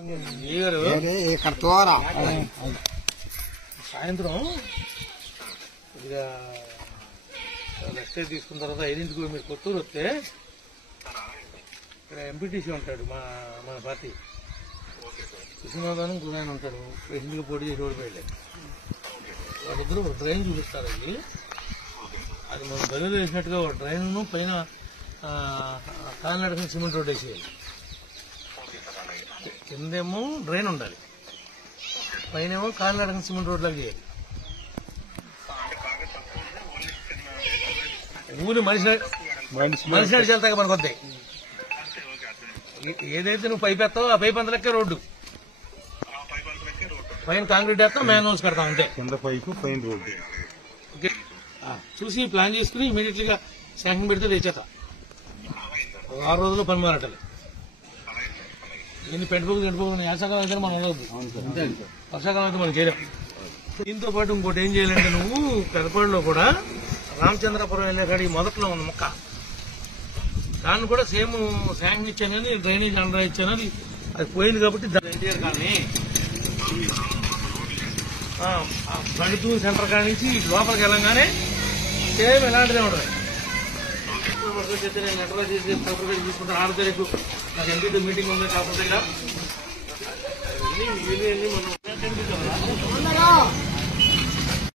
ఇక్కడ తోరా సాయంత్రం ఇక రెస్ట్ తీసుకున్న తర్వాత 5ంటికి మీరు కొత్తూరు వస్తే ఇక్కడ ఎంపీటీసీ ఉంటాడు మన పార్టీ విశ్వనాథన్ గురాయన ఉంటాడు. ఇంటికి పోటీ చేసి ఓడిపోయాడు. వాళ్ళిద్దరూ ఒక డ్రైన్ చూపిస్తారు. అది మనం గదిలో వేసినట్టుగా ఒక డ్రైన్ పైన కాలినడకని సిమెంట్ రోడ్ వేసేయాలి. కిందేమో డ్రైన్ ఉండాలి, పైనేమో కాలినడకని సిమెంట్ రోడ్ లాగా చేయాలి. ఊరి మనిషి నడిచి వెళ్తాక మనకు వద్దాయి. ఏదైతే నువ్వు పైపు ఎత్తావో ఆ పైపు అంతలెక్కే రోడ్డు, పైన కాంక్రీట్ వేస్తాం, మ్యాన్ హౌస్ కడతాం అంతే. కింద పైపు పైన రోడ్డు చూసి ప్లాన్ చేసుకుని ఇమీడియట్లీగా శాంక్షన్ పెడితే తెచ్చేత 6 రోజుల్లో పని మారటలే. ఎన్ని పెట్టుకోకు యాసకాలం అయితే మనం ఉండదు, వర్షాకాలం అయితే మనం చేయలేం. దీంతో పాటు ఇంకోటి ఏం చేయాలంటే నువ్వు పెదపాడులో కూడా రామచంద్రపురం వెళ్ళే కాడికి మొదట్లో ఉంది మొక్క, దాన్ని కూడా సేమ్ శాంక్షన్ ఇచ్చాను కానీ డ్రైనేజ్ అండర్ ఇచ్చాను. అది పోయింది కాబట్టి ఎన్టీఆర్ కానీ బండితూరు సెంటర్ కాడి నుంచి లోపలికి వెళ్ళంగానే సేమ్ ఎలాంటిదే ఉంటుంది. నేను నెట్వర్క్ చేసి తీసుకుంటాను. 6 తారీఖు నాకు ఎంపీతో మీటింగ్ ఉంది కాకపోతే మనం